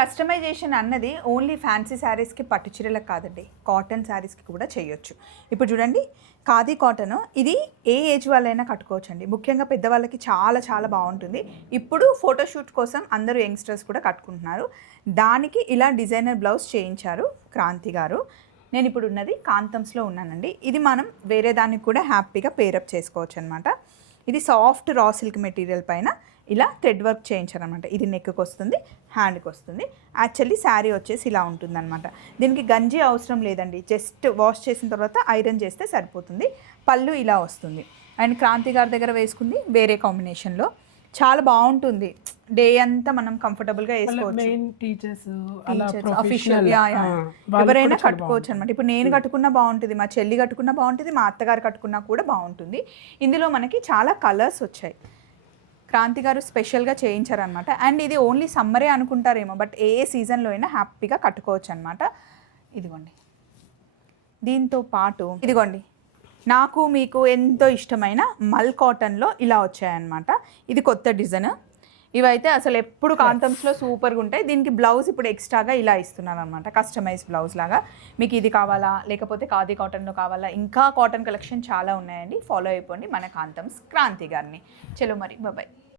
Customization అన్నది only fancy శారీస్కి పట్టు చీరలకు కాదండి, కాటన్ శారీస్కి కూడా చేయొచ్చు. ఇప్పుడు చూడండి ఖాదీ కాటన్, ఇది ఏ ఏజ్ వాళ్ళైనా కట్టుకోవచ్చు అండి. ముఖ్యంగా పెద్దవాళ్ళకి చాలా చాలా బాగుంటుంది. ఇప్పుడు ఫోటోషూట్ కోసం అందరూ యంగ్స్టర్స్ కూడా కట్టుకుంటున్నారు. దానికి ఇలా డిజైనర్ బ్లౌజ్ చేయించారు క్రాంతి గారు. నేను ఇప్పుడు ఉన్నది కాంతమ్స్లో ఉన్నానండి. ఇది మనం వేరే దానికి కూడా హ్యాపీగా పేరప్ చేసుకోవచ్చు అనమాట. ఇది సాఫ్ట్ రా సిల్క్ మెటీరియల్ పైన ఇలా థ్రెడ్ వర్క్ చేయించారనమాట. ఇది నెక్కి వస్తుంది, హ్యాండ్కి వస్తుంది. యాక్చువల్లీ శారీ వచ్చేసి ఇలా ఉంటుందన్నమాట. దీనికి గంజి అవసరం లేదండి, జస్ట్ వాష్ చేసిన తర్వాత ఐరన్ చేస్తే సరిపోతుంది. పళ్ళు ఇలా వస్తుంది. అండ్ క్రాంతి గారి దగ్గర వేసుకుంది వేరే కాంబినేషన్లో, చాలా బాగుంటుంది. డే అంతా మనం కంఫర్టబుల్గా వేసుకోవచ్చు. అఫీషియల్ ఎవరైనా కట్టుకోవచ్చు అనమాట. ఇప్పుడు నేను కట్టుకున్నా బాగుంటుంది, మా చెల్లి కట్టుకున్నా బాగుంటుంది, మా అత్తగారు కట్టుకున్నా కూడా బాగుంటుంది. ఇందులో మనకి చాలా కలర్స్ వచ్చాయి. క్రాంతి గారు స్పెషల్గా చేయించారనమాట. అండ్ ఇది ఓన్లీ సమ్మరే అనుకుంటారేమో, బట్ ఏ సీజన్లో అయినా హ్యాపీగా కట్టుకోవచ్చు అనమాట. ఇదిగోండి, దీంతో పాటు ఇదిగోండి నాకు మీకు ఎంతో ఇష్టమైన మల్ కాటన్లో ఇలా వచ్చాయన్నమాట. ఇది కొత్త డిజైన్. ఇవైతే అసలు ఎప్పుడు కాంతమ్స్లో సూపర్గా ఉంటాయి. దీనికి బ్లౌజ్ ఇప్పుడు ఎక్స్ట్రాగా ఇలా ఇస్తున్నాను అనమాట, కస్టమైజ్ బ్లౌజ్ లాగా. మీకు ఇది కావాలా, లేకపోతే ఖాదీ కాటన్లో కావాలా, ఇంకా కాటన్ కలెక్షన్ చాలా ఉన్నాయండి. ఫాలో అయిపోండి మన కాంతమ్స్ క్రాంతి గారిని. చలో మరి, బాయ్.